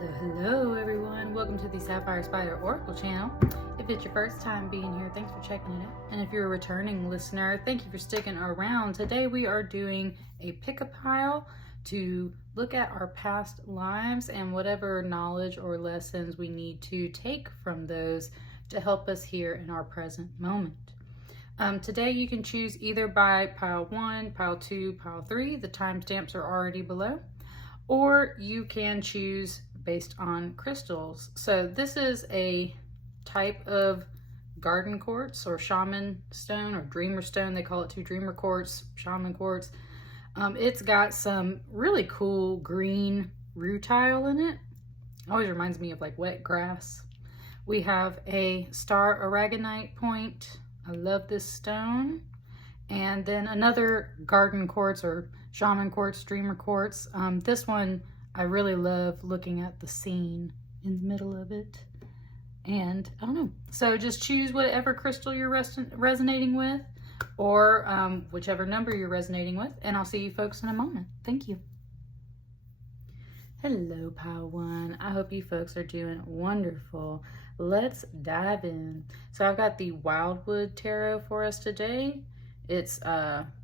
Hello everyone, welcome to the Sapphire Spider Oracle channel. If it's your first time being here, thanks for checking it out. And if you're a returning listener, thank you for sticking around. Today we are doing a pick-a-pile to look at our past lives and whatever knowledge or lessons we need to take from those to help us here in our present moment. Today you can choose either by pile 1, pile 2, pile 3. The timestamps are already below. Or you can choose based on crystals. So this is a type of garden quartz or shaman stone or dreamer stone. They call it too, dreamer quartz, shaman quartz. It's got some really cool green rutile in it. Always reminds me of like wet grass. We have a star aragonite point. I love this stone. And then another garden quartz or shaman quartz, dreamer quartz. This one, I really love looking at the scene in the middle of it. And I don't know. So just choose whatever crystal you're resonating with, or whichever number you're resonating with. And I'll see you folks in a moment. Thank you. Hello, pile 1. I hope you folks are doing wonderful. Let's dive in. So I've got the Wildwood Tarot for us today. It's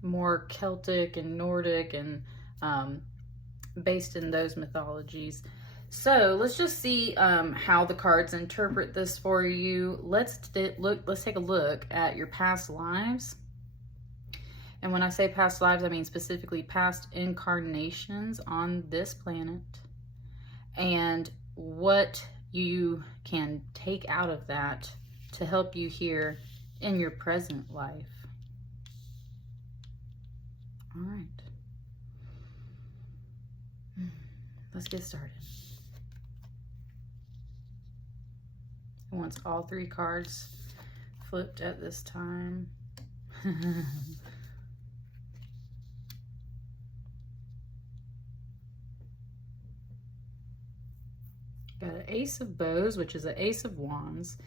more Celtic and Nordic and based in those mythologies. So let's just see how the cards interpret this for you. Let's take a look at your past lives. And when I say past lives, I mean specifically past incarnations on this planet and what you can take out of that to help you here in your present life. All right, let's get started. I want all 3 cards flipped at this time. Got an Ace of Bows, which is an Ace of Wands.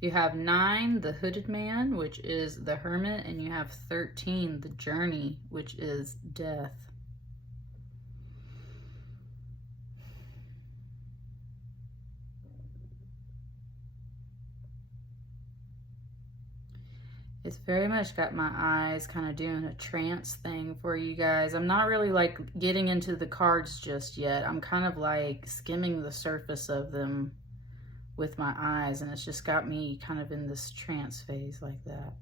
You have 9, the Hooded Man, which is the Hermit, and you have 13, the Journey, which is Death. It's very much got my eyes kind of doing a trance thing for you guys. I'm not really like getting into the cards just yet. I'm kind of like skimming the surface of them with my eyes, and it's just got me kind of in this trance phase like that.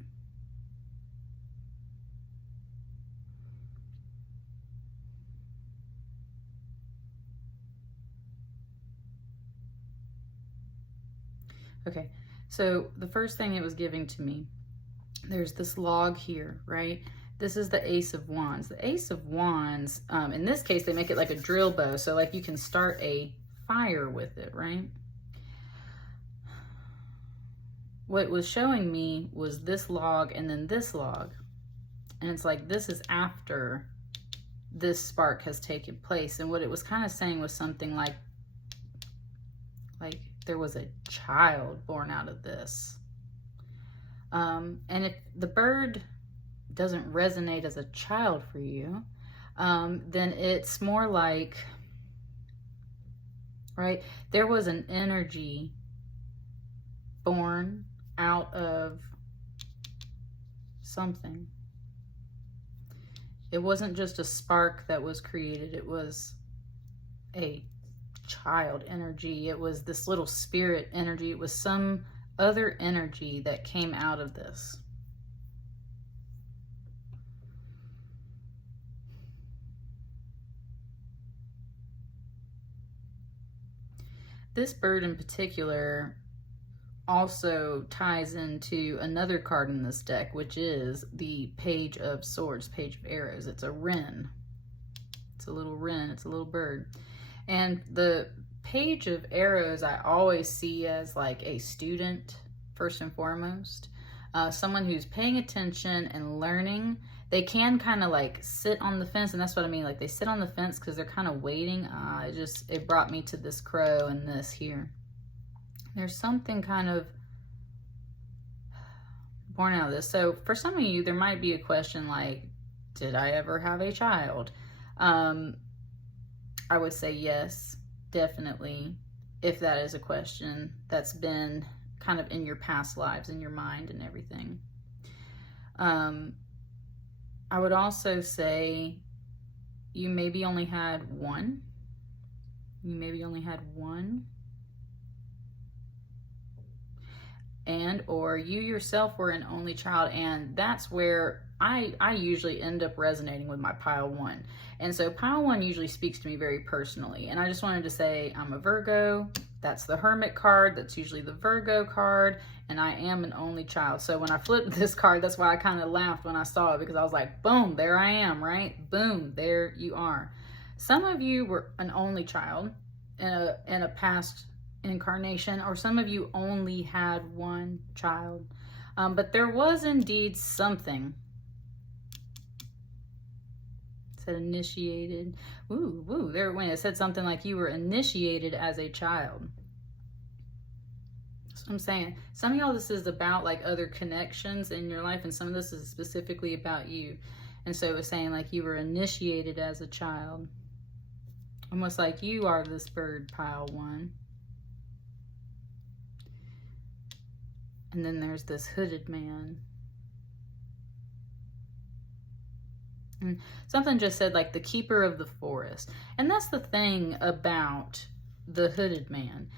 Okay, so the first thing it was giving to me, there's this log here, right? This is the Ace of Wands. The Ace of Wands, in this case, they make it like a drill bow, so like you can start a fire with it, right? What it was showing me was this log and then this log. And it's like, this is after this spark has taken place. And what it was kind of saying was something like there was a child born out of this. And if the bird doesn't resonate as a child for you, then it's more like, right, there was an energy born out of something. It wasn't just a spark that was created, it was a child energy. It was this little spirit energy. It was some other energy that came out of this. This bird in particular also ties into another card in this deck, which is the Page of Swords, Page of Arrows. It's a wren. It's a little wren. It's a little bird. And the Page of Arrows I always see as like a student, first and foremost. Someone who's paying attention and learning. They can kind of like sit on the fence, and that's what I mean. Like they sit on the fence because they're kind of waiting. It brought me to this crow and this here. There's something kind of born out of this. So for some of you, there might be a question like, did I ever have a child? I would say yes, definitely. if that is a question that's been kind of in your past lives, in your mind and everything. I would also say you maybe only had one. You maybe only had one. And or you yourself were an only child, and that's where I usually end up resonating with my pile one. And so pile one usually speaks to me very personally. And I just wanted to say I'm a Virgo. That's the Hermit card. That's usually the Virgo card. And I am an only child. So when I flipped this card, that's why I kind of laughed when I saw it, because I was like, boom, there I am, right? Boom, there you are. Some of you were an only child in a past incarnation, or some of you only had one child. But there was indeed something. It said initiated. Ooh, there it went. It said something like you were initiated as a child. That's what I'm saying. Some of y'all, this is about like other connections in your life, and some of this is specifically about you. And so it was saying like you were initiated as a child. Almost like you are this bird, pile one. And then there's this hooded man. And something just said like the keeper of the forest. And that's the thing about the hooded man.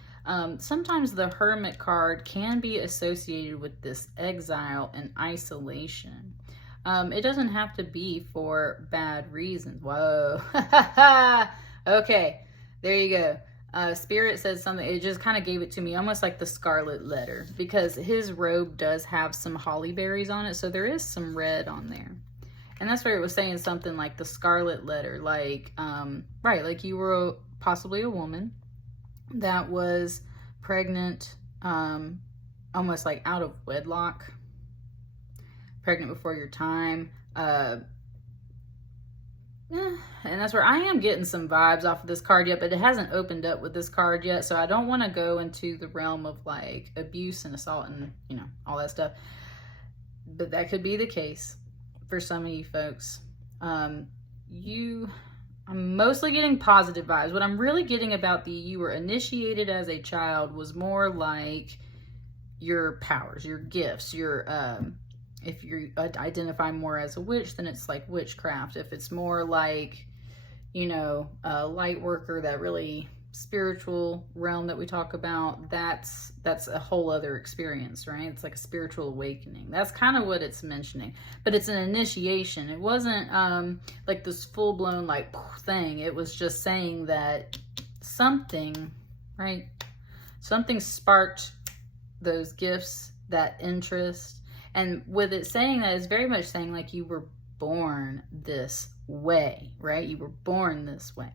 Sometimes the hermit card can be associated with this exile and isolation. It doesn't have to be for bad reasons. Whoa. Okay, there you go. Spirit said something, it just kind of gave it to me almost like the scarlet letter, because his robe does have some holly berries on it, so there is some red on there. And that's where it was saying something like the scarlet letter, like right, like you were possibly a woman that was pregnant, almost like out of wedlock, pregnant before your time. And that's where I am getting some vibes off of this card yet, but it hasn't opened up with this card yet, so I don't want to go into the realm of like abuse and assault and, you know, all that stuff. But that could be the case for some of you folks. I'm mostly getting positive vibes. What I'm really getting about the you were initiated as a child was more like your powers, your gifts, your if you identify more as a witch, then it's like witchcraft. If it's more like, you know, a light worker, that really spiritual realm that we talk about, that's a whole other experience, right? It's like a spiritual awakening. That's kind of what it's mentioning. But it's an initiation. It wasn't like this full-blown like thing. It was just saying that something, right? Something sparked those gifts, that interest. And with it saying that, it's very much saying like you were born this way, right? You were born this way.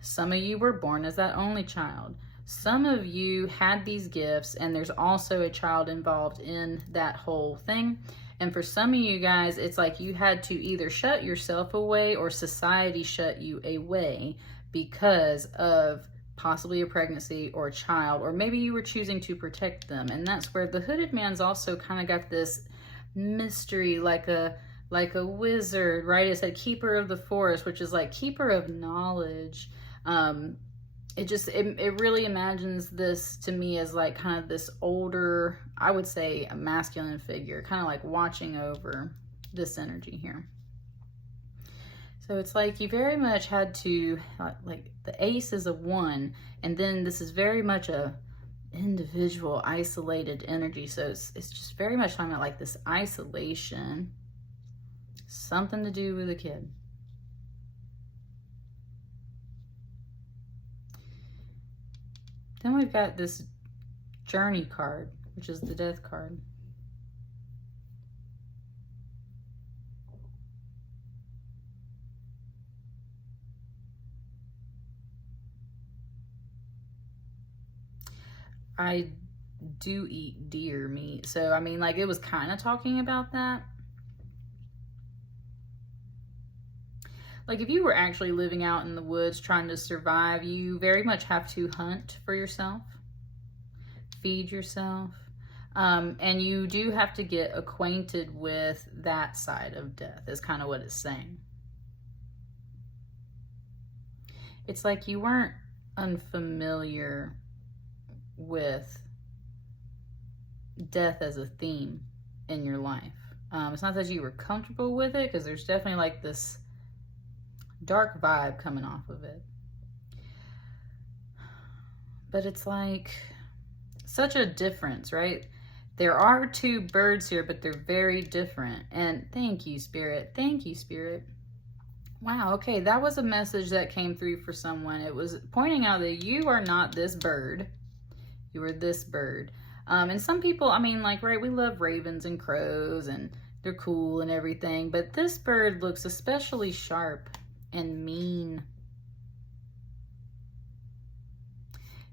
Some of you were born as that only child. Some of you had these gifts, and there's also a child involved in that whole thing. And for some of you guys, it's like you had to either shut yourself away or society shut you away because of possibly a pregnancy or a child, or maybe you were choosing to protect them. And that's where the hooded man's also kind of got this mystery, like a wizard, right? It said keeper of the forest, which is like keeper of knowledge. It really imagines this to me as like kind of this older, I would say a masculine figure, kind of like watching over this energy here. So it's like you very much had to, like the ace is a 1, and then this is very much a individual isolated energy. So it's just very much talking about like this isolation, something to do with a kid. Then we've got this journey card, which is the death card. I do eat deer meat. So, I mean, like, it was kind of talking about that. Like, if you were actually living out in the woods trying to survive, you very much have to hunt for yourself, feed yourself, and you do have to get acquainted with that side of death, is kind of what it's saying. It's like you weren't unfamiliar with death as a theme in your life. It's not that you were comfortable with it, because there's definitely like this dark vibe coming off of it. But it's like such a difference, right? There are two birds here, but they're very different. And thank you, Spirit. Thank you, Spirit. Wow, okay, that was a message that came through for someone. It was pointing out that you are not this bird. You are this bird. And some people, I mean, like, right, we love ravens and crows, and they're cool and everything. But this bird looks especially sharp and mean.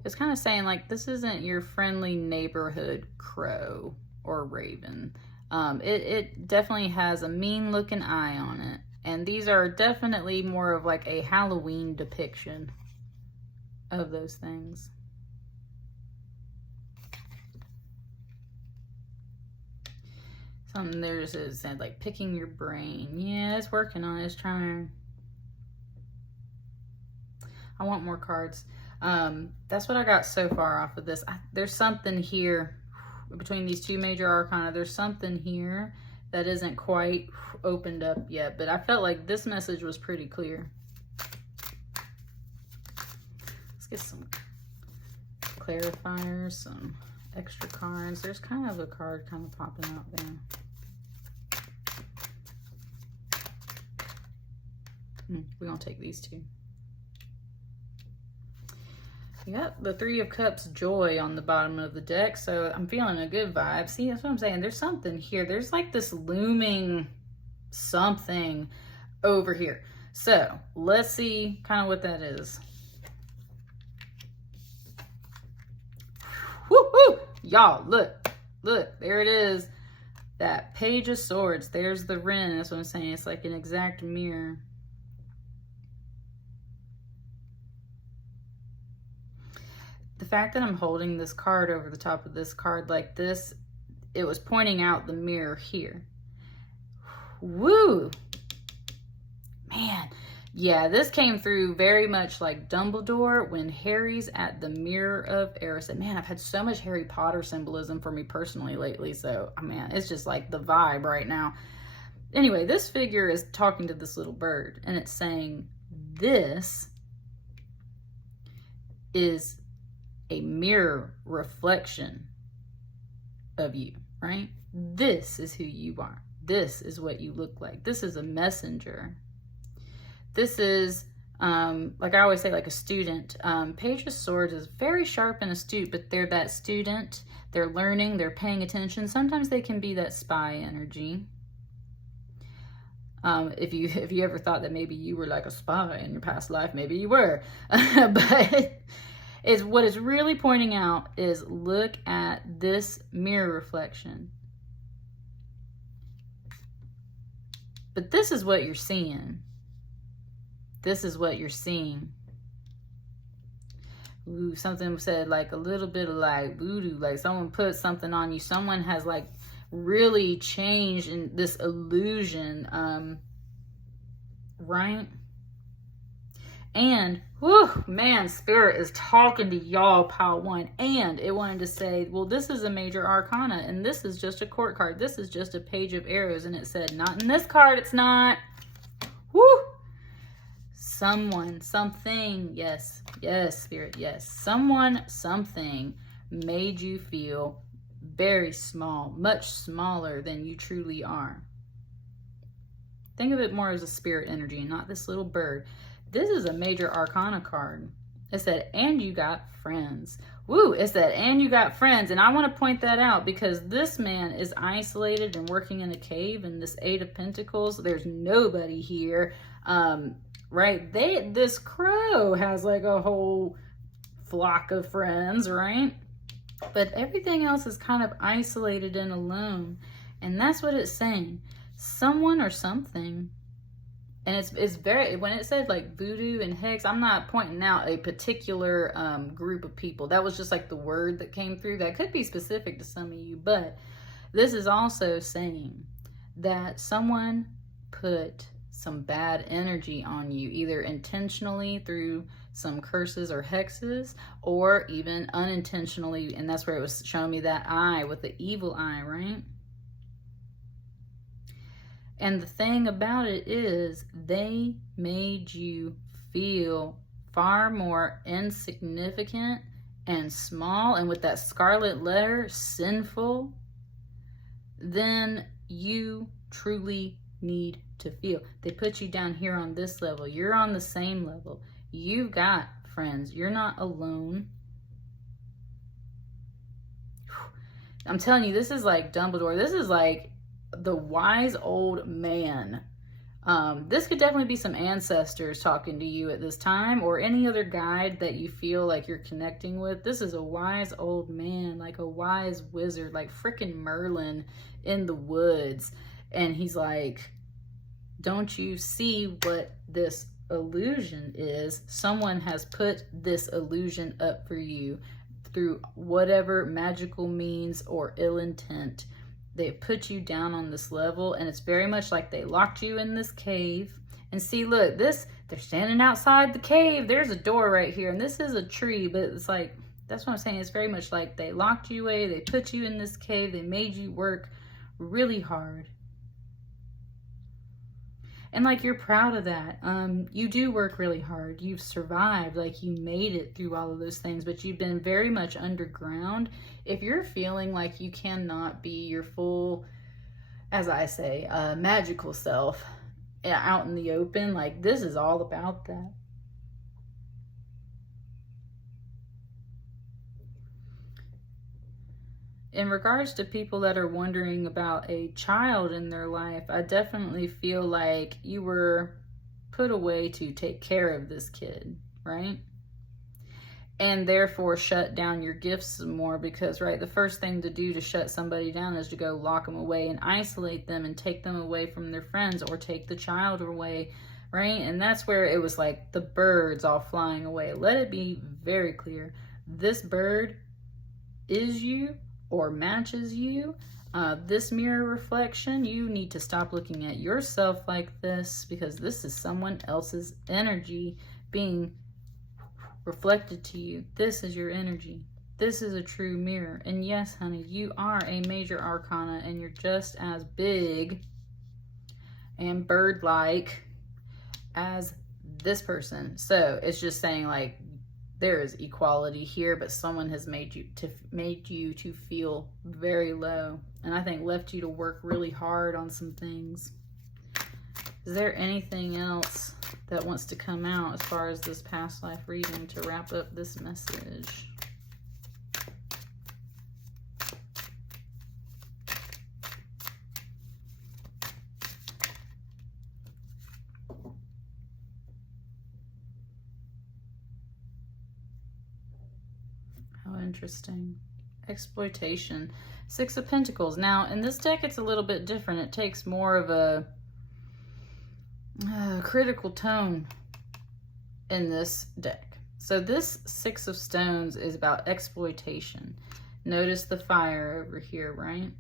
It's kind of saying, like, this isn't your friendly neighborhood crow or raven. It definitely has a mean looking eye on it. And these are definitely more of like a Halloween depiction of those things. Something there just said like picking your brain. Yeah, it's working on it. It's trying. I want more cards. That's what I got so far off of this. There's something here between these two major arcana. There's something here that isn't quite opened up yet, but I felt like this message was pretty clear. Let's get some clarifiers, some extra cards. There's kind of a card kind of popping out there. We're gonna take these two. Yep, the Three of Cups, joy on the bottom of the deck. So I'm feeling a good vibe. See, that's what I'm saying. There's something here. There's like this looming something over here. So let's see kind of what that is. Woo-hoo! Y'all, look, there it is. That Page of Swords. There's the Wren. That's what I'm saying. It's like an exact mirror. The fact that I'm holding this card over the top of this card like this, it was pointing out the mirror here. Woo! Man, yeah, this came through very much like Dumbledore when Harry's at the Mirror of Erised. Man, I've had so much Harry Potter symbolism for me personally lately, so, man, it's just like the vibe right now. Anyway, this figure is talking to this little bird, and it's saying, this is a mirror reflection of you, right? This is who you are. This is what you look like. This is a messenger. This is, like I always say, like a student. Page of Swords is very sharp and astute, but they're that student. They're learning, they're paying attention. Sometimes they can be that spy energy. If you ever thought that maybe you were like a spy in your past life, maybe you were. But what it's really pointing out is, look at this mirror reflection. But this is what you're seeing. This is what you're seeing. Ooh, something said like a little bit of like voodoo, like someone put something on you. Someone has like really changed in this illusion, right? And, whew, man, Spirit is talking to y'all, pile one. And it wanted to say, well, this is a major arcana, and this is just a court card. This is just a Page of Arrows. And it said, not in this card, it's not. Woo! Someone, something, yes, Spirit, yes. Someone, something made you feel very small, much smaller than you truly are. Think of it more as a spirit energy and not this little bird. This is a major arcana card. It said, and you got friends. Woo, it said, and you got friends. And I want to point that out because this man is isolated and working in a cave, and this Eight of Pentacles, there's nobody here. Right? This crow has like a whole flock of friends, right? But everything else is kind of isolated and alone. And that's what it's saying. Someone or something. And it's very, when it said like voodoo and hex, I'm not pointing out a particular group of people. That was just like the word that came through. That could be specific to some of you. But this is also saying that someone put some bad energy on you, either intentionally through some curses or hexes, or even unintentionally, and that's where it was showing me that eye with the evil eye, right? And the thing about it is they made you feel far more insignificant and small, and with that scarlet letter, sinful, than you truly need to feel. They put you down here on this level. You're on the same level. You've got friends. You're not alone. I'm telling you, this is like Dumbledore. This is like the wise old man. This could definitely be some ancestors talking to you at this time, or any other guide that you feel like you're connecting with. This is a wise old man, like a wise wizard, like frickin' Merlin in the woods. And he's like, don't you see what this illusion is? Someone has put this illusion up for you through whatever magical means or ill intent. They put you down on this level, and it's very much like they locked you in this cave. And see, look, they're standing outside the cave. There's a door right here, and this is a tree, but it's like, that's what I'm saying. It's very much like they locked you away. They put you in this cave. They made you work really hard. And like, you're proud of that. You do work really hard. You've survived, like you made it through all of those things, but you've been very much underground. If you're feeling like you cannot be your full, as I say, magical self out in the open, like this is all about that. In regards to people that are wondering about a child in their life, I definitely feel like you were put away to take care of this kid, right? And therefore shut down your gifts more, because, right, the first thing to do to shut somebody down is to go lock them away and isolate them and take them away from their friends, or take the child away, right? And that's where it was like the birds all flying away. Let it be very clear. This bird is you, or matches you. This mirror reflection, you need to stop looking at yourself like this, because this is someone else's energy being reflected to you. This is your energy. This is a true mirror. And yes, honey, you are a major arcana, and you're just as big and bird-like as this person. So it's just saying, like, there is equality here, but someone has made you to feel very low, and I think left you to work really hard on some things. Is there anything else that wants to come out as far as this past life reading to wrap up this message? Interesting. Exploitation. Six of Pentacles. Now, in this deck, it's a little bit different. It takes more of a critical tone in this deck. So this Six of Stones is about exploitation. Notice the fire over here, right?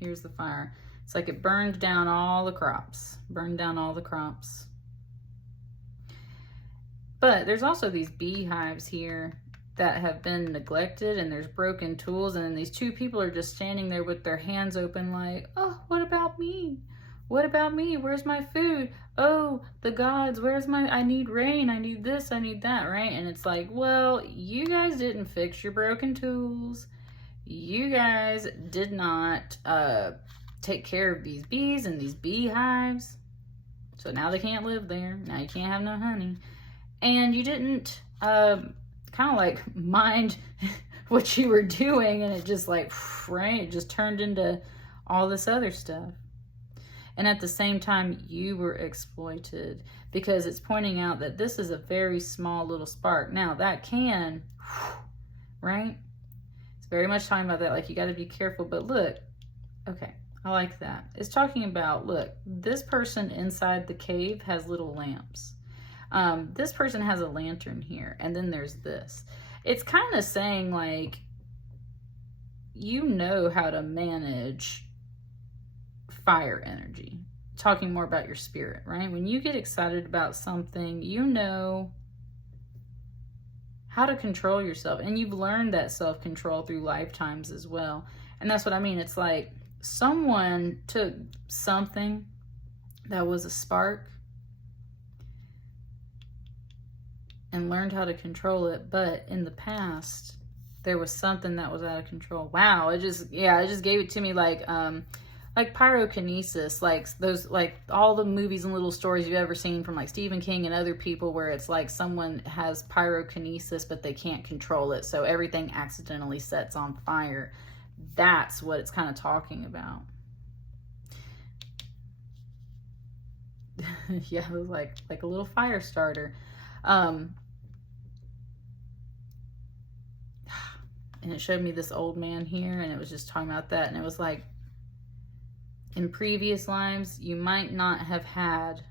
Here's the fire. It's like it burned down all the crops. Burned down all the crops. But there's also these beehives here that have been neglected, and there's broken tools, and then these two people are just standing there with their hands open like, oh, what about me? What about me? Where's my food? Oh, the gods, where's my, I need rain, I need this, I need that, right? And it's like, well, you guys didn't fix your broken tools. You guys did not take care of these bees and these beehives. So now they can't live there. Now you can't have no honey. And you didn't kind of like mind what you were doing, and it just like, right, it just turned into all this other stuff. And at the same time, you were exploited, because it's pointing out that this is a very small little spark. Now that can, right, it's very much talking about that, like you got to be careful. But look, okay, I like that. It's talking about, look, this person inside the cave has little lamps. This person has a lantern here, and then there's this. It's kind of saying, like, you know how to manage fire energy. talking more about your spirit, right? When you get excited about something, you know how to control yourself, and you've learned that self-control through lifetimes as well. And that's what I mean. It's like someone took something that was a spark and learned how to control it, but in the past there was something that was out of control. Wow, it just gave it to me like pyrokinesis, like those, like all the movies and little stories you've ever seen from like Stephen King and other people, where it's like someone has pyrokinesis but they can't control it, so everything accidentally sets on fire. That's what it's kind of talking about. Yeah, it was like a little fire starter. And it showed me this old man here, and it was just talking about that, and it was like, in previous lives, you might not have had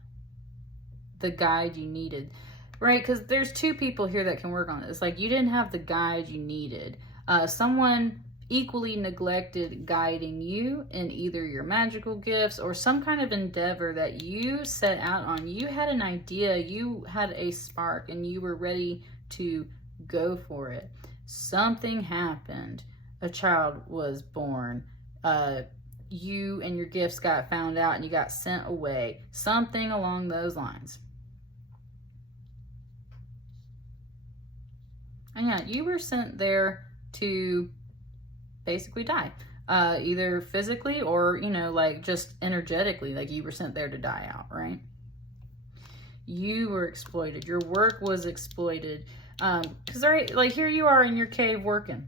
the guide you needed, right? Because there's two people here that can work on this. Like, you didn't have the guide you needed. Someone equally neglected guiding you in either your magical gifts or some kind of endeavor that you set out on. You had an idea, you had a spark, and you were ready to go for it. Something happened. A child was born. You and your gifts got found out and you got sent away. Something along those lines. And yeah, you were sent there to basically die. Either physically or, you know, like just energetically, like you were sent there to die out, right? You were exploited. Your work was exploited. Because, right, like here you are in your cave working.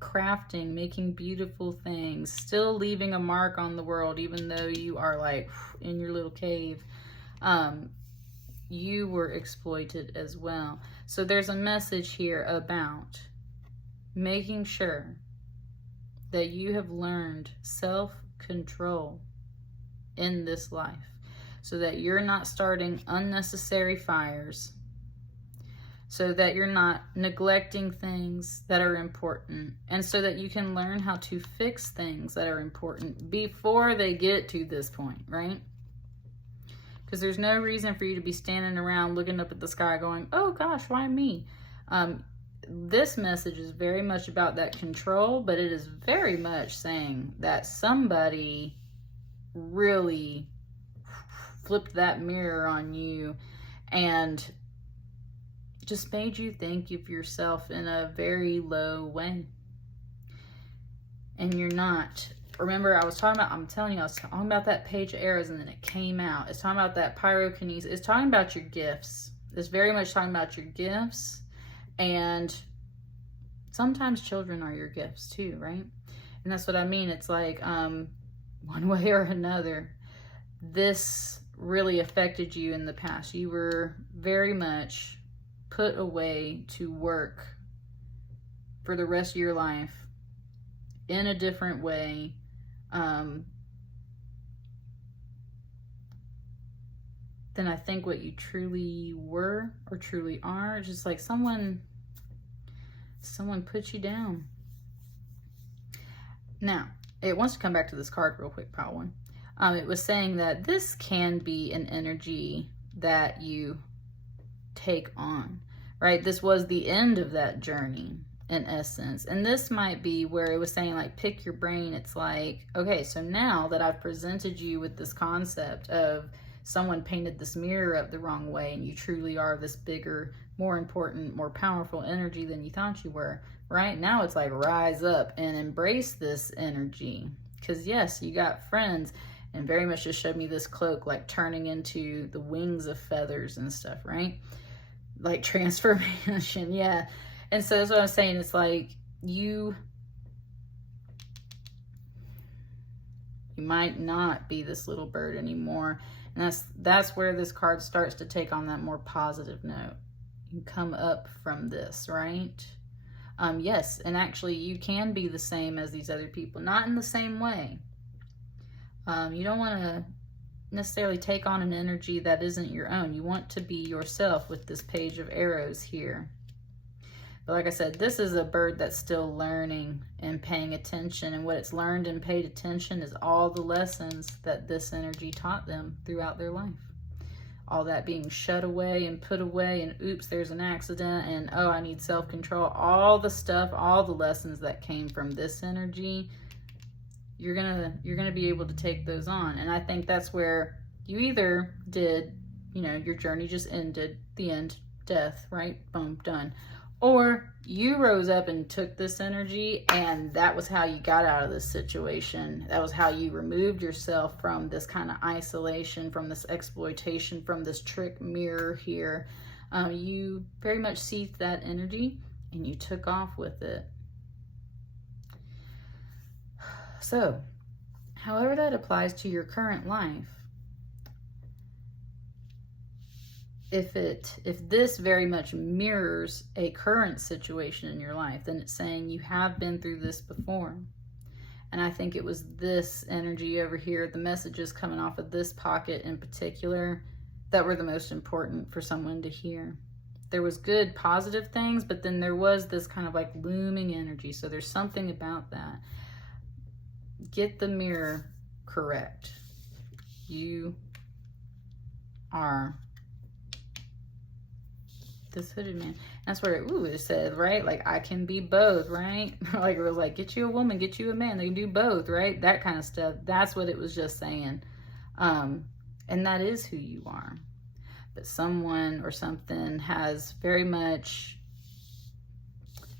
Crafting, making beautiful things, still leaving a mark on the world, even though you are like in your little cave. You were exploited as well. So there's a message here about making sure that you have learned self-control in this life, so that you're not starting unnecessary fires, so that you're not neglecting things that are important, and so that you can learn how to fix things that are important before they get to this point, right? Because there's no reason for you to be standing around looking up at the sky going, oh gosh, why me? This message is very much about that control, but it is very much saying that somebody really flipped that mirror on you and just made you think of yourself in a very low way. And you're not. Remember, I'm telling you, I was talking about that page of arrows, and then it came out. It's talking about that pyrokinesis. It's talking about your gifts. It's very much talking about your gifts. And sometimes children are your gifts too, right? And that's what I mean. It's like, one way or another, this really affected you in the past. You were very much put away to work for the rest of your life in a different way, than I think what you truly were or truly are. Just like someone put you down. Now, it wants to come back to this card real quick, pile one. It was saying that this can be an energy that you take on, right? This was the end of that journey in essence. And this might be where it was saying, like, pick your brain. It's like, okay, so now that I've presented you with this concept of someone painted this mirror up the wrong way, and you truly are this bigger, more important, more powerful energy than you thought you were, right? Now it's like, rise up and embrace this energy. Because yes, you got friends, and very much just showed me this cloak like turning into the wings of feathers and stuff, right? Like transformation. Yeah. And so that's what I'm saying. It's like you might not be this little bird anymore. And that's where this card starts to take on that more positive note. You come up from this, right? Yes, and actually you can be the same as these other people, not in the same way. You don't want to necessarily take on an energy that isn't your own. You want to be yourself with this page of arrows here. But like I said, this is a bird that's still learning and paying attention. And what it's learned and paid attention is all the lessons that this energy taught them throughout their life. All that being shut away and put away, and oops, there's an accident, and oh, I need self-control. All the stuff, all the lessons that came from this energy, you're gonna be able to take those on. And I think that's where you either did, you know, your journey just ended, the end, death, right? Boom, done. Or you rose up and took this energy, and that was how you got out of this situation. That was how you removed yourself from this kind of isolation, from this exploitation, from this trick mirror here. You very much seized that energy and you took off with it. So, however that applies to your current life, if this very much mirrors a current situation in your life, then it's saying you have been through this before. And I think it was this energy over here, the messages coming off of this pocket in particular, that were the most important for someone to hear. There was good, positive things, but then there was this kind of like looming energy. So there's something about that. Get the mirror correct. You are this hooded man. That's where it said, right? Like, I can be both, right? Like, it was like, get you a woman, get you a man. They can do both, right? That kind of stuff. That's what it was just saying. And that is who you are. But someone or something has very much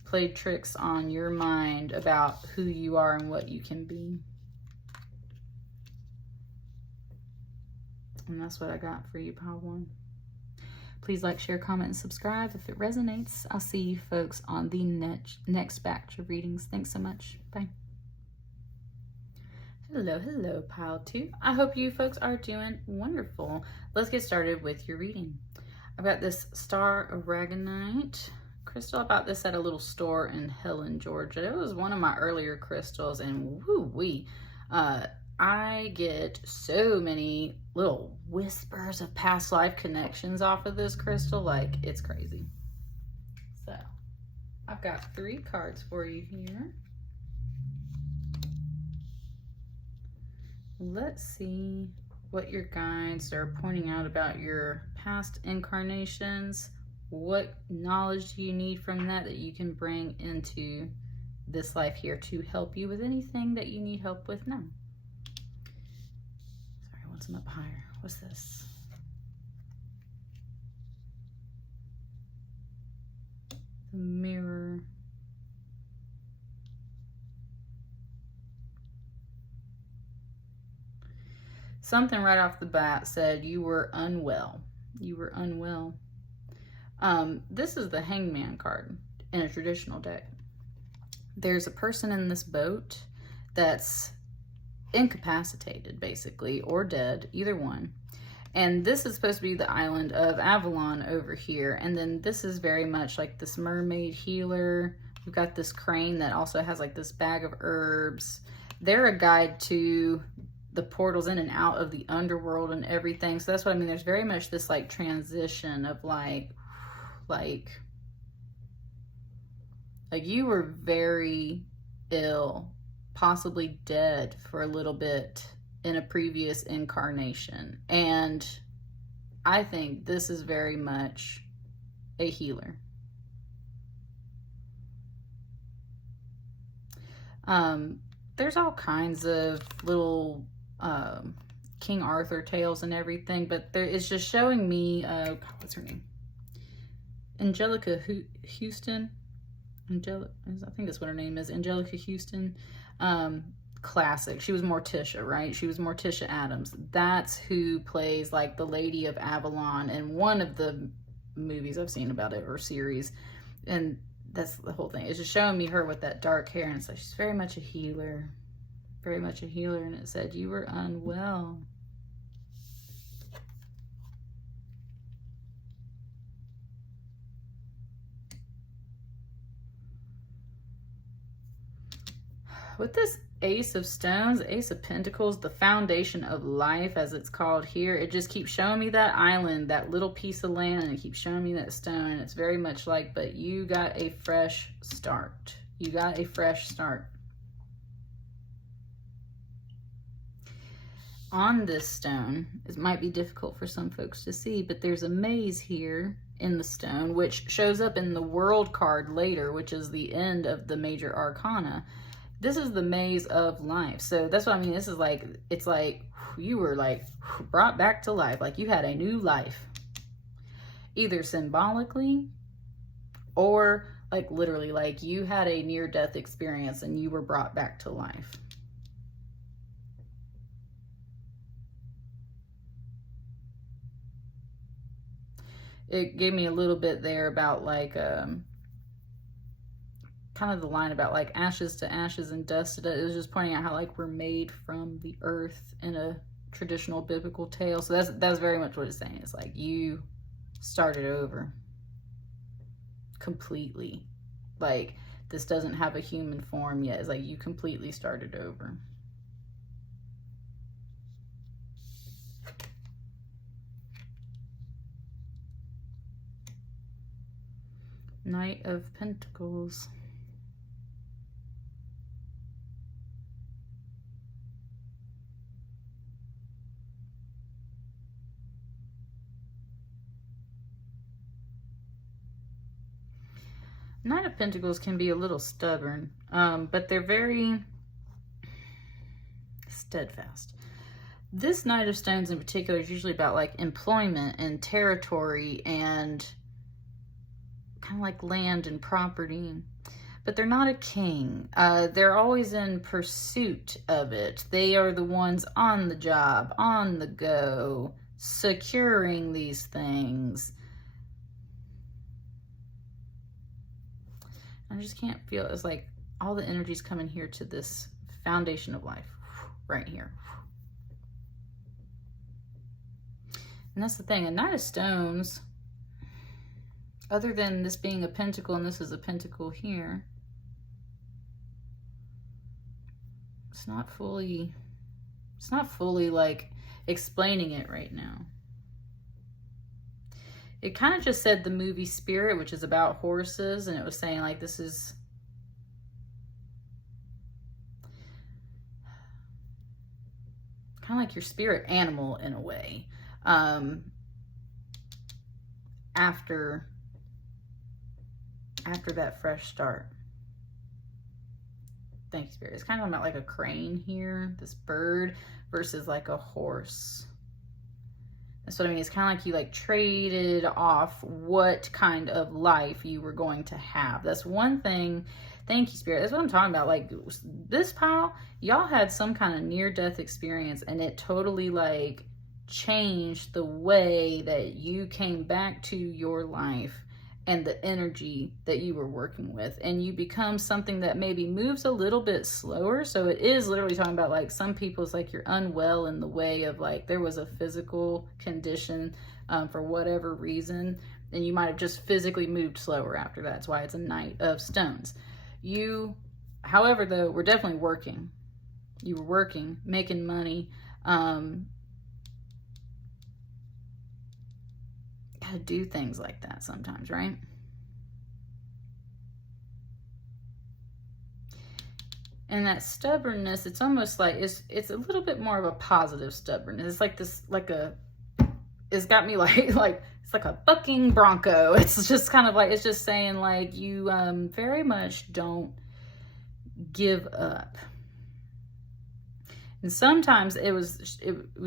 played tricks on your mind about who you are and what you can be. And that's what I got for you, Pile 1. Please like, share, comment, and subscribe if it resonates. I'll see you folks on the next batch of readings. Thanks so much. Bye. Hello, Pile 2. I hope you folks are doing wonderful. Let's get started with your reading. I've got this Star Aragonite crystal. I bought this at a little store in Helen, Georgia. It was one of my earlier crystals, and woo-wee. I get so many little whispers of past life connections off of this crystal, like it's crazy. So I've got 3 cards for you here. Let's see what your guides are pointing out about your past incarnations. What knowledge do you need from that you can bring into this life here to help you with anything that you need help with now? Some up higher. What's this? The mirror. Something right off the bat said you were unwell. You were unwell. This is the Hangman card in a traditional deck. There's a person in this boat that's incapacitated, basically, or dead, either one. And this is supposed to be the island of Avalon over here. And then this is very much like this mermaid healer. We've got this crane that also has like this bag of herbs. They're a guide to the portals in and out of the underworld and everything. So that's what I mean. There's very much this like transition of like you were very ill, possibly dead for a little bit in a previous incarnation. And I think this is very much a healer. There's all kinds of little King Arthur tales and everything, but it's just showing me, what's her name? Angelica Houston. I think that's what her name is. Angelica Houston. Classic. She was Morticia, right? She was Morticia Adams. That's who plays like the Lady of Avalon in one of the movies I've seen about it, or series. And that's the whole thing. It's just showing me her with that dark hair, and it's like she's very much a healer. Very much a healer. And it said you were unwell. with this Ace of Stones, Ace of Pentacles, the foundation of life as it's called here, it just keeps showing me that island, that little piece of land, and it keeps showing me that stone. And it's very much like, but you got a fresh start. You got a fresh start. On this stone, it might be difficult for some folks to see, but there's a maze here in the stone, which shows up in the World card later, which is the end of the major arcana. This is the maze of life. So that's what I mean. This is like, it's like you were like brought back to life, like you had a new life, either symbolically or like literally, like you had a near-death experience and you were brought back to life. It gave me a little bit there about like kind of the line about like ashes to ashes and dust to dust. It was just pointing out how like we're made from the earth in a traditional biblical tale. So that's very much what it's saying. It's like you started over completely. Like this doesn't have a human form yet. It's like you completely started over. Knight of Pentacles. Knight of Pentacles can be a little stubborn, but they're very steadfast. This Knight of Stones in particular is usually about like employment and territory and kind of like land and property, but they're not a king. They're always in pursuit of it. They are the ones on the job, on the go, securing these things. I just can't feel, it's like all the energy's coming here to this foundation of life right here. And that's the thing, a Knight of Stones, other than this being a pentacle and this is a pentacle here, it's not fully like explaining it right now. It kind of just said the movie Spirit, which is about horses, and it was saying like this is kind of like your spirit animal in a way. After that fresh start. Thank you, Spirit. It's kind of about like a crane here, this bird, versus like a horse. That's what I mean. It's kind of like you like traded off what kind of life you were going to have. That's one thing. Thank you, Spirit. That's what I'm talking about. Like this pile, y'all had some kind of near-death experience and it totally like changed the way that you came back to your life and the energy that you were working with, and you become something that maybe moves a little bit slower. So it is literally talking about like some people, it's like you're unwell in the way of like there was a physical condition for whatever reason, and you might have just physically moved slower after that. That's why it's a Knight of Stones. You, however, though, were definitely working. You were working, making money. Gotta do things like that sometimes, right? And that stubbornness, it's almost like it's a little bit more of a positive stubbornness. It's like this, like it's got me like it's like a bucking bronco. It's just kind of like, it's just saying like you very much don't give up. And sometimes it was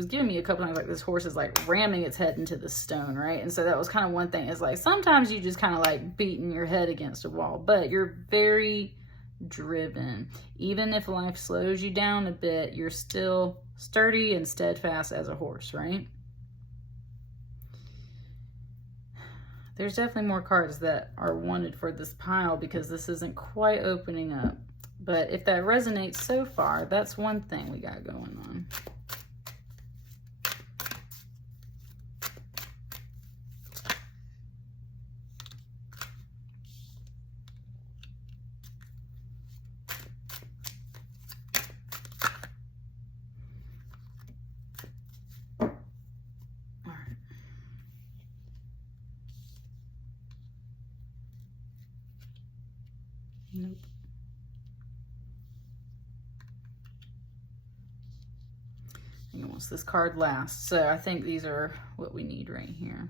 giving me a couple times like this horse is like ramming its head into the stone, right? And so that was kind of one thing. It's like sometimes you just kind of like beating your head against a wall, but you're very driven. Even if life slows you down a bit, you're still sturdy and steadfast as a horse, right? There's definitely more cards that are wanted for this pile because this isn't quite opening up. But if that resonates so far, that's one thing we got going on. He wants this card last. So I think these are what we need right here.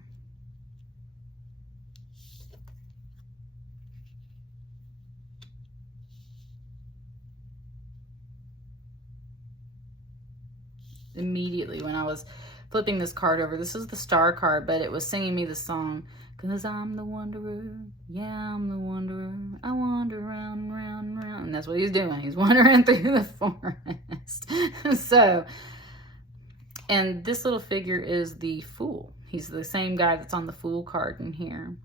Immediately when I was flipping this card over, this is the star card, but it was singing me the song, "'Cause I'm the wanderer, yeah, I'm the wanderer, I wander round and round and round." And that's what he's doing. He's wandering through the forest. So, and this little figure is the Fool. He's the same guy that's on the Fool card in here.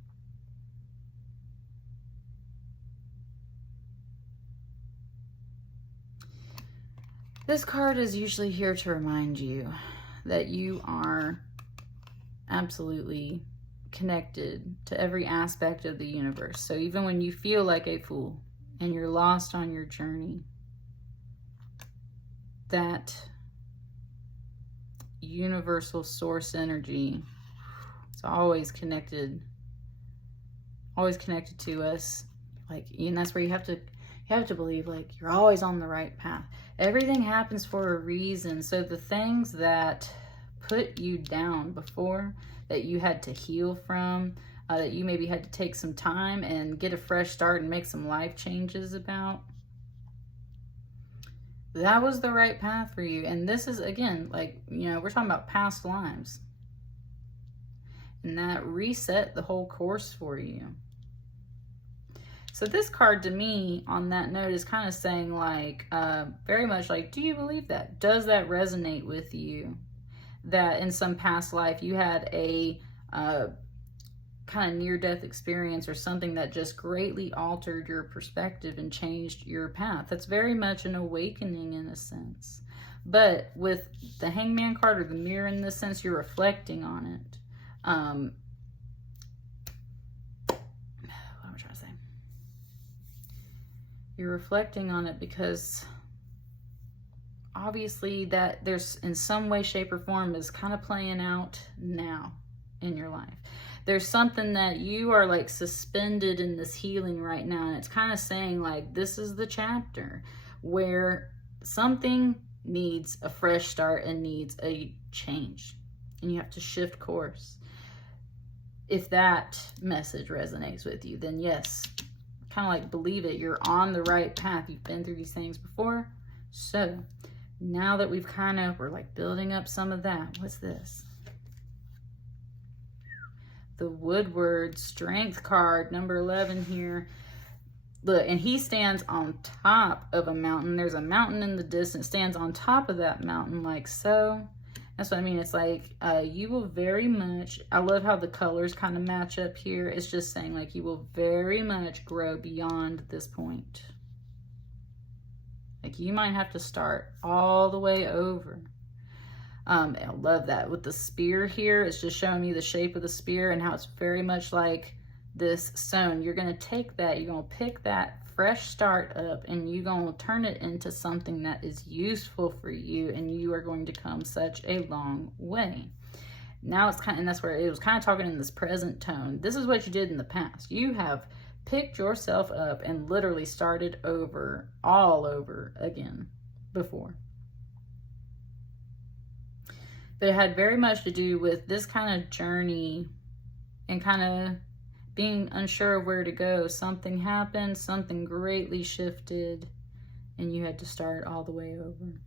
This card is usually here to remind you that you are absolutely connected to every aspect of the universe. So even when you feel like a fool and you're lost on your journey, that universal source energy is always connected to us. Like, and that's where you have to believe, like, you're always on the right path. Everything happens for a reason. So the things that put you down before, that you had to heal from, that you maybe had to take some time and get a fresh start and make some life changes about, that was the right path for you. And this is, again, like, you know, we're talking about past lives. And that reset the whole course for you. So this card to me on that note is kind of saying, like, very much like, do you believe that? Does that resonate with you? That in some past life you had a kind of near-death experience or something that just greatly altered your perspective and changed your path. That's very much an awakening in a sense. But with the Hangman card or the Mirror in this sense, you're reflecting on it. What am I trying to say? You're reflecting on it because obviously that there's in some way, shape, or form is kind of playing out now in your life. There's something that you are like suspended in this healing right now. And it's kind of saying, like, this is the chapter where something needs a fresh start and needs a change. And you have to shift course. If that message resonates with you, then yes, kind of like believe it. You're on the right path. You've been through these things before. So now that we've we're like building up some of that. What's this? The Woodward Strength card, number 11 here. Look, and he stands on top of a mountain. There's a mountain in the distance, stands on top of that mountain like so. That's what I mean. It's like you will very much, I love how the colors kind of match up here. It's just saying, like, you will very much grow beyond this point. Like, you might have to start all the way over. I love that. With the spear here, it's just showing me the shape of the spear and how it's very much like this stone. You're going to take that, you're going to pick that fresh start up, and you're going to turn it into something that is useful for you, and you are going to come such a long way. Now it's and that's where it was kind of talking in this present tone. This is what you did in the past. You have picked yourself up and literally started over, all over again before. But it had very much to do with this kind of journey and kind of being unsure of where to go. Something happened, something greatly shifted, and you had to start all the way over.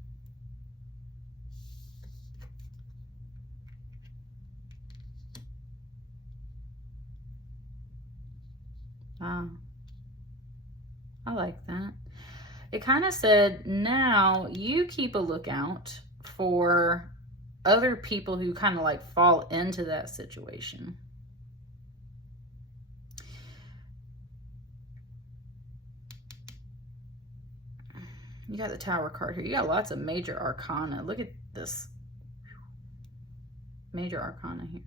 Wow. I like that. It kind of said, now you keep a lookout for other people who kind of like fall into that situation. You got the Tower card here. You got lots of major arcana. Look at this. Major arcana here.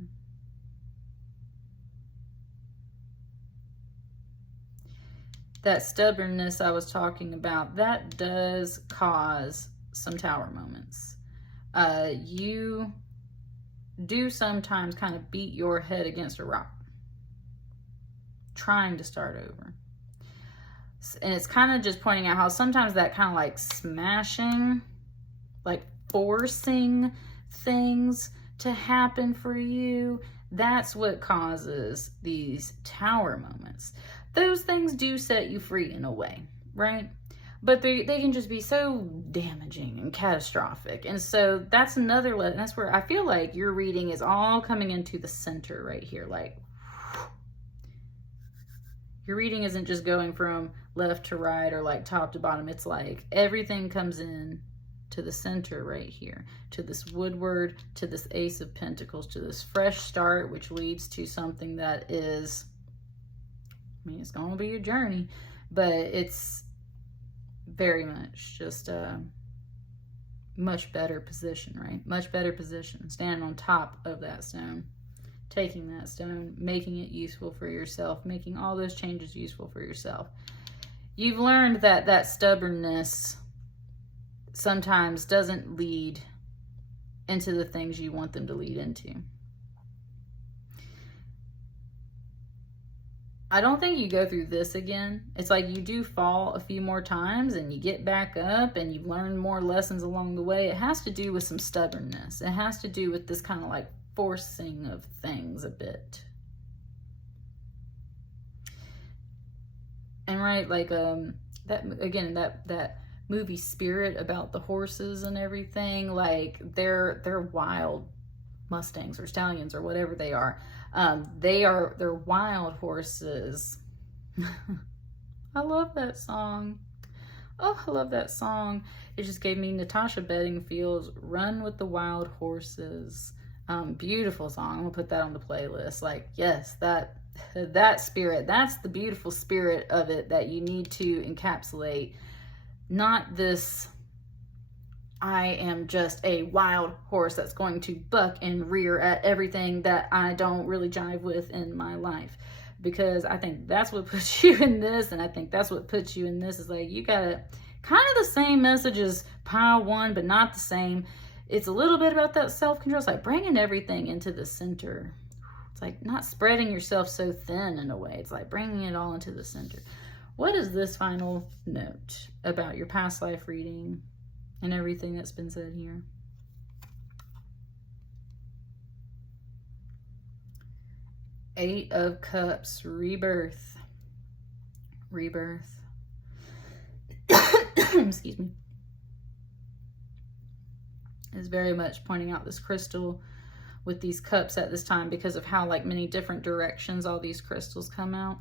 That stubbornness I was talking about, that does cause some Tower moments. You do sometimes kind of beat your head against a rock, trying to start over. And it's kind of just pointing out how sometimes that kind of like smashing, like forcing things to happen for you, that's what causes these tower moments. Those things do set you free in a way, right? But they can just be so damaging and catastrophic. And so that's another lesson. That's where I feel like your reading is all coming into the center right here. Like, your reading isn't just going from left to right or like top to bottom. It's like everything comes in to the center right here, to this Woodward, to this Ace of Pentacles, to this fresh start, which leads to something that is, I mean, it's going to be a journey, but it's very much just a much better position, right? Much better position. Standing on top of that stone, taking that stone, making it useful for yourself, making all those changes useful for yourself. You've learned that that stubbornness sometimes doesn't lead into the things you want them to lead into. I don't think you go through this again. It's like you do fall a few more times and you get back up and you've learned more lessons along the way. It has to do with some stubbornness. It has to do with this kind of like forcing of things a bit. And right, like that again, that movie Spirit about the horses and everything, like they're wild Mustangs or stallions or whatever they are. They're wild horses. I love that song. Oh, I love that song. It just gave me Natasha Bedingfield's Run with the Wild Horses. Beautiful song. I'm gonna put that on the playlist. Like, yes, that spirit, that's the beautiful spirit of it that you need to encapsulate. Not this, I am just a wild horse that's going to buck and rear at everything that I don't really jive with in my life. Because I think that's what puts you in this, and I think that's what puts you in this, is like you got kind of the same message as pile one, but not the same. It's a little bit about that self-control. It's like bringing everything into the center. It's like not spreading yourself so thin in a way. It's like bringing it all into the center. What is this final note about your past life reading and everything that's been said here? Eight of Cups, rebirth. Rebirth. Excuse me. Is very much pointing out this crystal with these cups at this time because of how like many different directions all these crystals come out.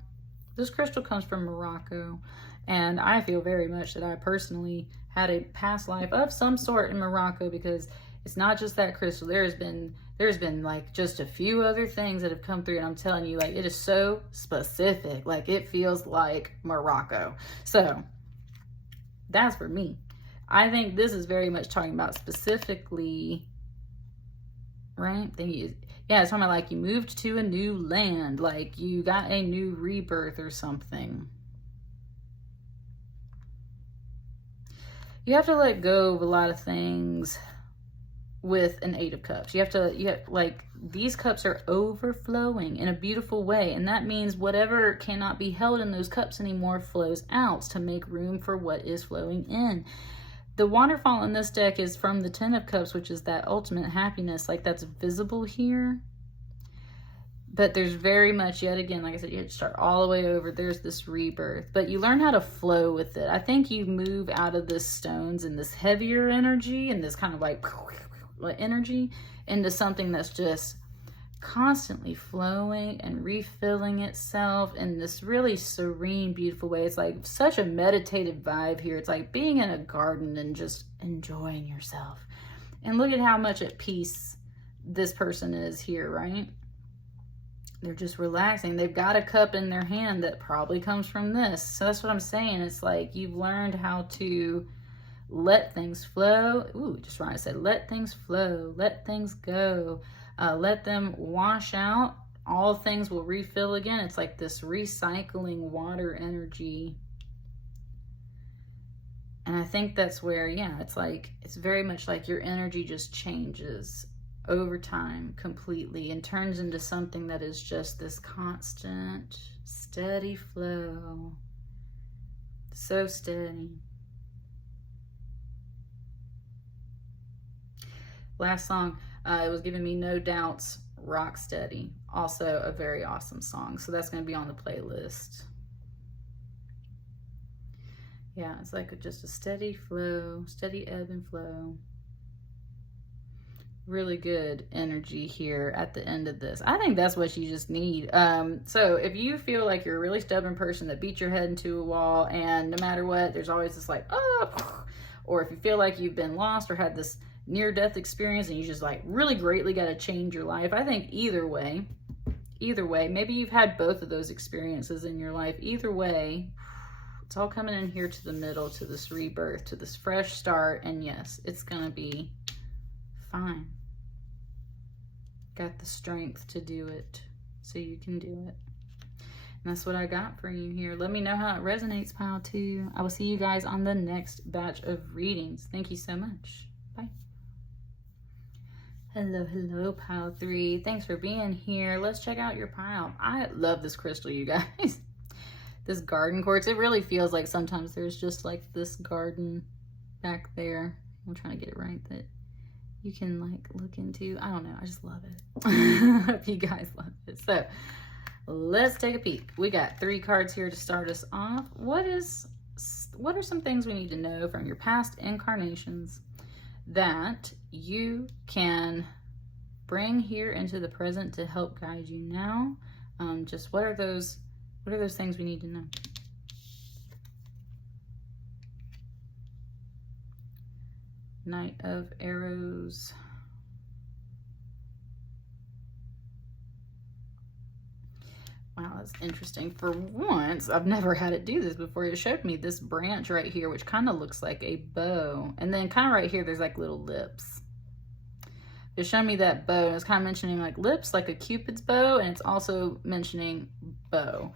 This crystal comes from Morocco, and I feel very much that I personally had a past life of some sort in Morocco, because it's not just that crystal. There's been like just a few other things that have come through, and I'm telling you, like, it is so specific. Like, it feels like Morocco. So that's for me. I think this is very much talking about specifically, right? Yeah, it's talking about like you moved to a new land, like you got a new rebirth or something. You have to let go of a lot of things with an Eight of Cups. You have like, these cups are overflowing in a beautiful way, and that means whatever cannot be held in those cups anymore flows out to make room for what is flowing in. The waterfall in this deck is from the Ten of Cups, which is that ultimate happiness, like that's visible here. But there's very much, yet again, like I said, you have to start all the way over. There's this rebirth, but you learn how to flow with it. I think you move out of this stones and this heavier energy and this kind of like energy into something that's just constantly flowing and refilling itself in this really serene, beautiful way. It's like such a meditative vibe here. It's like being in a garden and just enjoying yourself. And look at how much at peace this person is here, right? They're just relaxing. They've got a cup in their hand that probably comes from this. So that's what I'm saying. It's like you've learned how to let things flow. Ooh, just right. I said, let things flow. Let things go. Let them wash out. All things will refill again. It's like this recycling water energy. And I think that's where, yeah, it's like, it's very much like your energy just changes over time completely and turns into something that is just this constant, steady flow. So steady. last song, it was giving me No Doubts, Rock Steady. Also a very awesome song. So that's going to be on the playlist. Yeah, it's like just a steady flow, steady ebb and flow. Really good energy here at the end of this. I think that's what you just need. So if you feel like you're a really stubborn person that beat your head into a wall, and no matter what, there's always this like, oh, or if you feel like you've been lost or had this near-death experience and you just like really greatly got to change your life, I think either way, maybe you've had both of those experiences in your life. Either way, it's all coming in here to the middle, to this rebirth, to this fresh start. And yes, it's going to be fine. Got the strength to do it, so you can do it. And that's what I got for you here. Let me know how it resonates, pile 2. I will see you guys on the next batch of readings. Thank you so much. Bye. Hello, hello, pile 3. Thanks for being here. Let's check out your pile. I love this crystal, you guys. This garden quartz. It really feels like sometimes there's just like this garden back there. I'm trying to get it right, that you can like look into. I don't know, I just love it. I hope you guys love it. So let's take a peek. We got 3 cards here to start us off. What are some things we need to know from your past incarnations that you can bring here into the present to help guide you now? Just what are those things we need to know? Knight of Arrows. Wow, that's interesting. For once, I've never had it do this before. It showed me this branch right here, which kind of looks like a bow. And then kind of right here, there's like little lips. It showed me that bow. And it's kind of mentioning like lips, like a Cupid's bow. And it's also mentioning bow,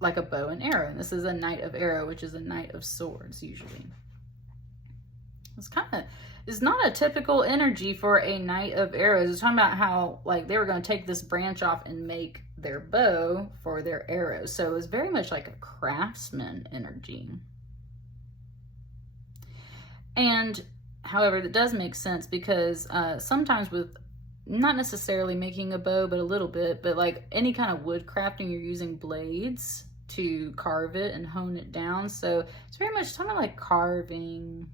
like a bow and arrow. And this is a Knight of Arrow, which is a Knight of Swords usually. It's not a typical energy for a Knight of Arrows. It's talking about how like they were going to take this branch off and make their bow for their arrows. So it was very much like a craftsman energy. And however, that does make sense because sometimes with not necessarily making a bow, but a little bit, but like any kind of wood crafting, you're using blades to carve it and hone it down. So it's very much something like carving.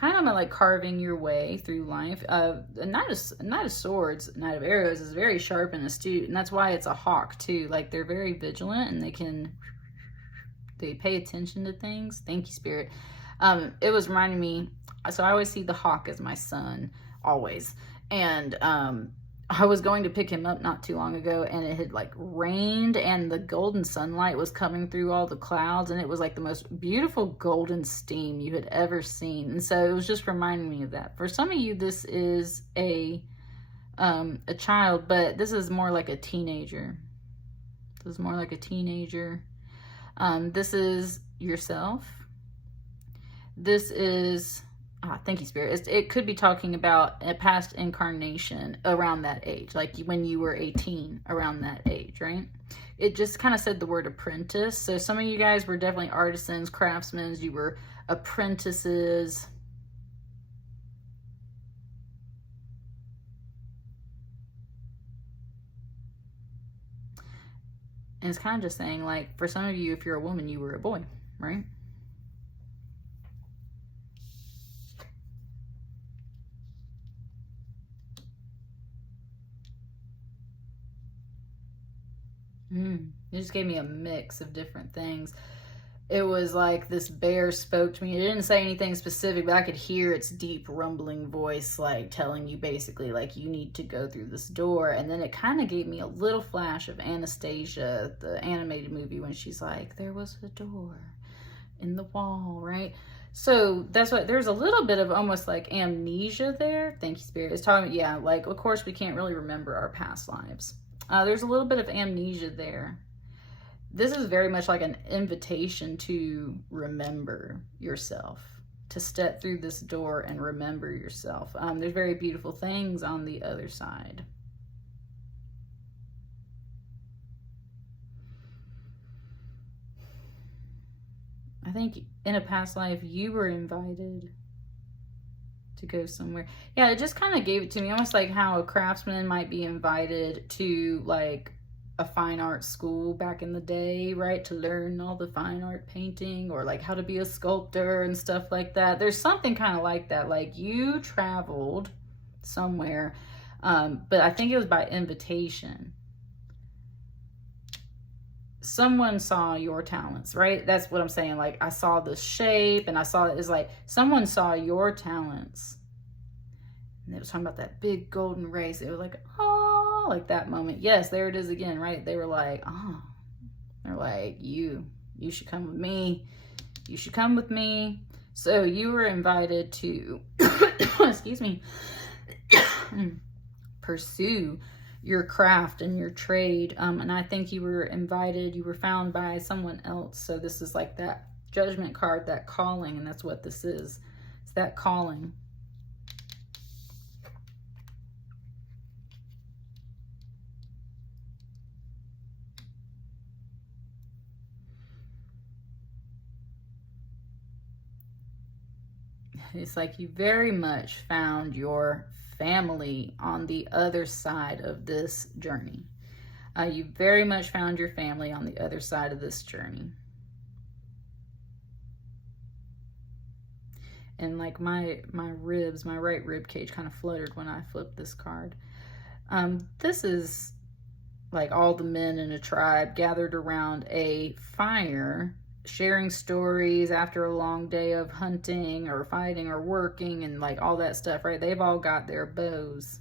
Kind of like carving your way through life. A Knight of Swords, Knight of Arrows is very sharp and astute, and that's why it's a hawk too. Like they're very vigilant and they pay attention to things. Thank you, Spirit. It was reminding me, so I always see the hawk as my son, always. And I was going to pick him up not too long ago, and it had like rained and the golden sunlight was coming through all the clouds, and it was like the most beautiful golden steam you had ever seen. And so it was just reminding me of that. For some of you, this is a child, but this is more like a teenager. This is more like a teenager. This is yourself. This is... thank you, Spirit. It could be talking about a past incarnation around that age, like when you were 18, around that age, right? It just kind of said the word apprentice. So some of you guys were definitely artisans, craftsmen. You were apprentices. And it's kind of just saying, like, for some of you, if you're a woman, you were a boy, right? It just gave me a mix of different things. It was like this bear spoke to me. It didn't say anything specific, but I could hear its deep rumbling voice, like telling you basically like you need to go through this door. And then it kind of gave me a little flash of Anastasia, the animated movie, when she's like, there was a door in the wall, right? So that's what, there's a little bit of almost like amnesia there. Thank you, Spirit. It's talking, yeah, like, of course we can't really remember our past lives. There's a little bit of amnesia there. This is very much like an invitation to remember yourself, to step through this door and remember yourself. There's very beautiful things on the other side. I think in a past life, you were invited to go somewhere. Yeah, it just kind of gave it to me, almost like how a craftsman might be invited to like a fine art school back in the day, right? To learn all the fine art painting, or like how to be a sculptor and stuff like that. There's something kind of like that. Like you traveled somewhere, but I think it was by invitation. Someone saw your talents, right? That's what I'm saying. Like I saw the shape and I saw it as like someone saw your talents. And they was talking about that big golden race. It was like, oh, like that moment. Yes, there it is again, right? They were like, oh, they're like, you should come with me. You should come with me. So you were invited to, excuse me, pursue your craft and your trade. And I think you were invited, you were found by someone else. So this is like that judgment card, that calling, and that's what this is. It's that calling. It's like you very much found your family on the other side of this journey. You very much found your family on the other side of this journey. And like my ribs, my right rib cage kind of fluttered when I flipped this card. This is like all the men in a tribe gathered around a fire, sharing stories after a long day of hunting or fighting or working and like all that stuff, right? They've all got their bows.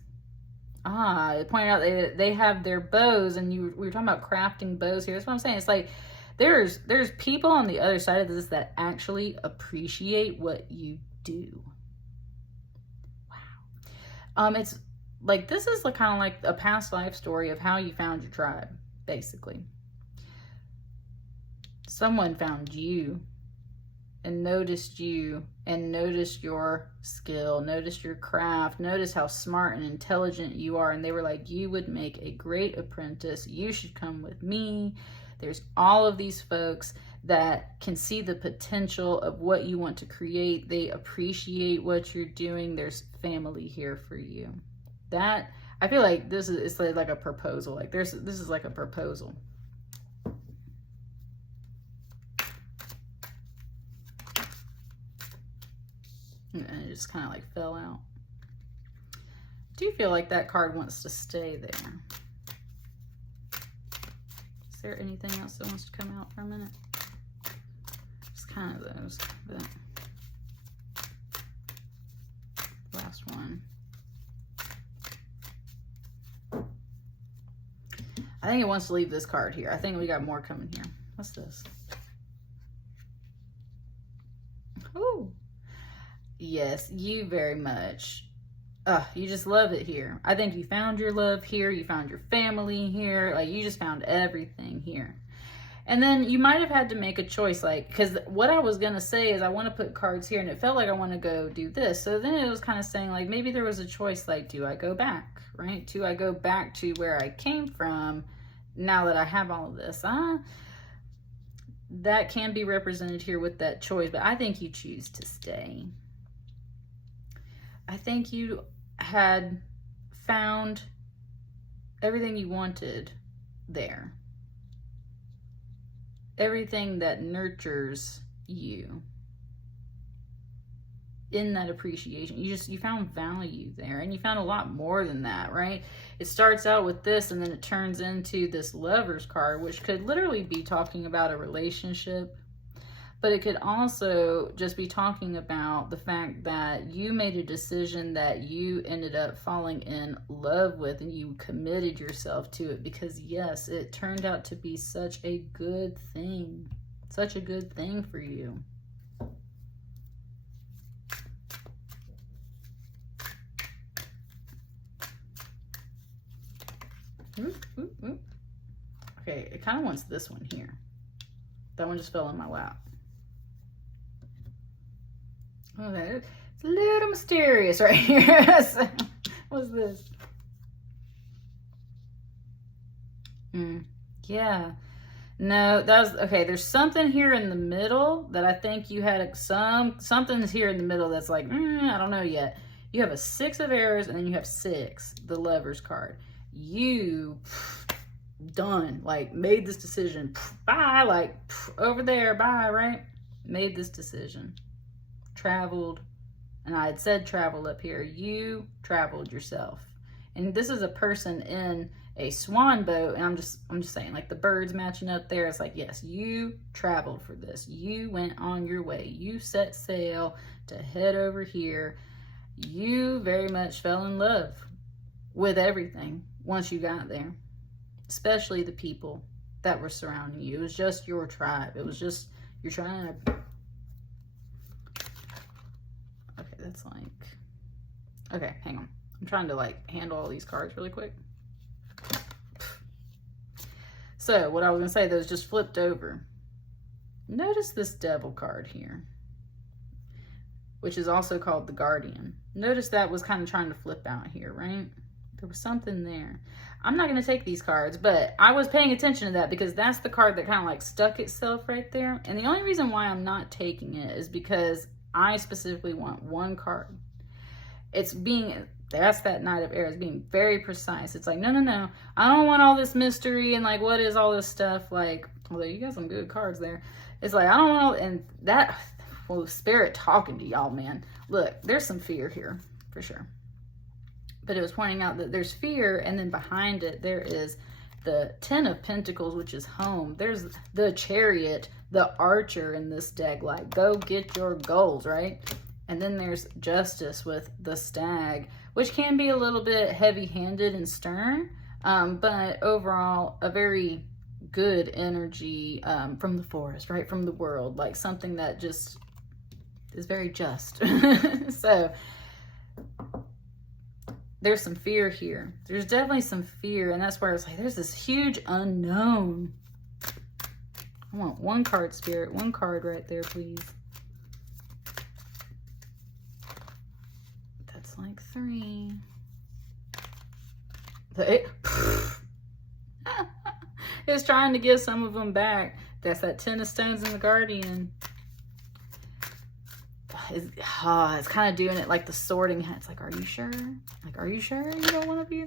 It pointed out they have their bows, and we were talking about crafting bows here. That's what I'm saying. It's like there's people on the other side of this that actually appreciate what you do. Wow. It's like this is like kind of like a past life story of how you found your tribe, basically. Someone found you and noticed you and noticed your skill, noticed your craft, noticed how smart and intelligent you are. And they were like, you would make a great apprentice. You should come with me. There's all of these folks that can see the potential of what you want to create. They appreciate what you're doing. There's family here for you. That, I feel like this is, it's like a proposal. Like this is like a proposal. And it just kind of like fell out. I do feel like that card wants to stay there. Is there anything else that wants to come out for a minute? Just kind of those. But last one. I think it wants to leave this card here. I think we got more coming here. What's this? Ooh. Yes, you very much. You just love it here. I think you found your love here. You found your family here. Like you just found everything here. And then you might have had to make a choice, like, because what I was going to say is I want to put cards here, and it felt like I want to go do this. So then it was kind of saying, like, maybe there was a choice, like, do I go back, right? Do I go back to where I came from now that I have all of this? That can be represented here with that choice, but I think you choose to stay. I think you had found everything you wanted there. Everything that nurtures you in that appreciation. You found value there, and you found a lot more than that, right? It starts out with this, and then it turns into this Lover's card, which could literally be talking about a relationship, but it could also just be talking about the fact that you made a decision that you ended up falling in love with, and you committed yourself to it because, yes, it turned out to be such a good thing. Such a good thing for you. Okay, it kind of wants this one here. That one just fell in my lap. Okay, it's a little mysterious right here. So, what's this? Yeah. No, that was, okay, there's something here in the middle that I think you had something's here in the middle that's like, I don't know yet. You have a 6 of arrows, and then you have 6, the Lovers card. You done, like, made this decision. Bye, like, over there, bye, right? Made this decision. Traveled, and I had said travel up here. You traveled yourself. And this is a person in a swan boat, and I'm just saying, like, the birds matching up there. It's like, yes, you traveled for this. You went on your way. You set sail to head over here. You very much fell in love with everything once you got there, especially the people that were surrounding you. It was just your tribe. It was just your tribe. Okay, that's like, okay, hang on. I'm trying to like handle all these cards really quick. So what I was gonna say, those just flipped over. Notice this Devil card here, which is also called the Guardian. Notice that was kind of trying to flip out here, right? There was something there. I'm not gonna take these cards, but I was paying attention to that because that's the card that kind of like stuck itself right there. And the only reason why I'm not taking it is because I specifically want one card. It's being, that's that Knight of Arrows, being very precise. It's like, no, no, no. I don't want all this mystery and like, what is all this stuff? Like, although you got some good cards there. It's like, I don't want all, and that, well, Spirit talking to y'all, man. Look, there's some fear here, for sure. But it was pointing out that there's fear, and then behind it, there is the 10 of Pentacles, which is home. There's the Chariot, the Archer in this deck, like, go get your goals, right? And then there's Justice with the Stag, which can be a little bit heavy-handed and stern, but overall, a very good energy from the forest, right? From the world, like something that just is very just. So there's some fear here. There's definitely some fear, and that's where it's like, there's this huge unknown. I want one card, Spirit. One card right there, please. That's like 3. It's trying to give some of them back. That's that 10 of Stones in the Guardian. It's kind of doing it like the sorting hat. It's like, are you sure? Like, are you sure you don't want to be?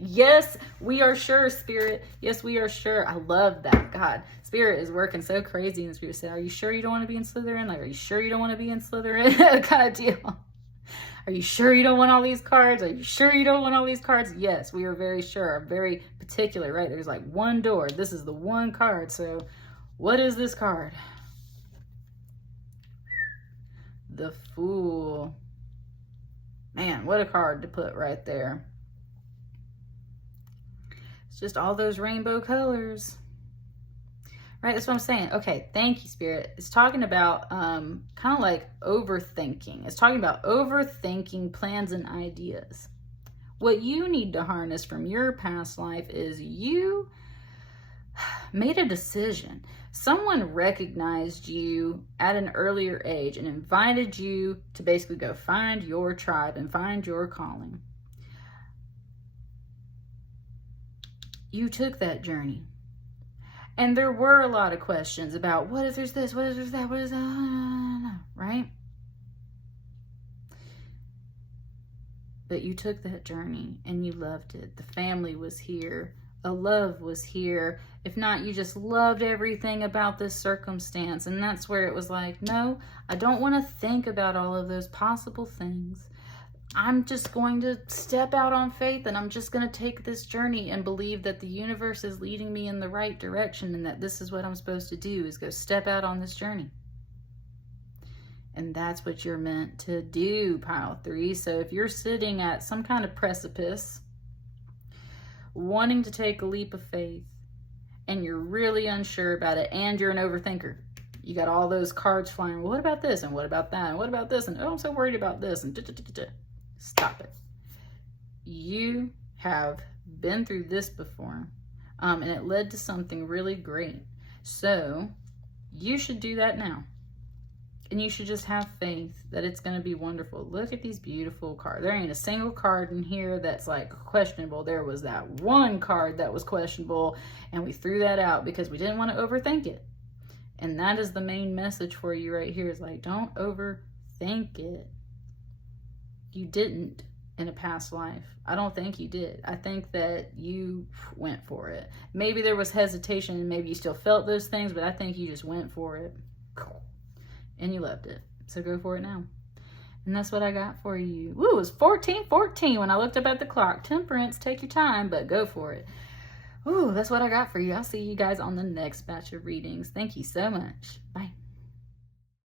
Yes, we are sure, Spirit. Yes, we are sure. I love that. God, Spirit is working so crazy. And Spirit said, are you sure you don't want to be in Slytherin? Like, are you sure you don't want to be in Slytherin? Kind of deal. Are you sure you don't want all these cards? Are you sure you don't want all these cards? Yes, we are very sure. Very particular, right? There's like one door. This is the one card. So what is this card? The Fool. Man, what a card to put right there. It's just all those rainbow colors. Right, that's what I'm saying. Okay, thank you, Spirit. It's talking about kind of like overthinking. It's talking about overthinking plans and ideas. What you need to harness from your past life is you made a decision. Someone recognized you at an earlier age and invited you to basically go find your tribe and find your calling. You took that journey. And there were a lot of questions about what if there's this, what if there's that, what is that, right? But you took that journey and you loved it. The family was here. A love was here. If not, you just loved everything about this circumstance. And that's where it was like, no, I don't want to think about all of those possible things. I'm just going to step out on faith, and I'm just going to take this journey and believe that the universe is leading me in the right direction, and that this is what I'm supposed to do, is go step out on this journey. And that's what you're meant to do, pile 3. So if you're sitting at some kind of precipice, wanting to take a leap of faith, and you're really unsure about it, and you're an overthinker, you got all those cards flying. Well, what about this? And what about that? And what about this? And oh, I'm so worried about this. And stop it. You have been through this before, and it led to something really great. So you should do that now. And you should just have faith that it's going to be wonderful. Look at these beautiful cards. There ain't a single card in here that's like questionable. There was that one card that was questionable, and we threw that out because we didn't want to overthink it. And that is the main message for you right here, is like, don't overthink it. you didn't in a past life. I don't think you did. I think that you went for it. Maybe there was hesitation and maybe you still felt those things, but I think you just went for it and you loved it. So go for it now. And that's what I got for you. Woo, it was 14:14 when I looked up at the clock. Temperance, take your time, but go for it. Ooh, that's what I got for you. I'll see you guys on the next batch of readings. Thank you so much. Bye.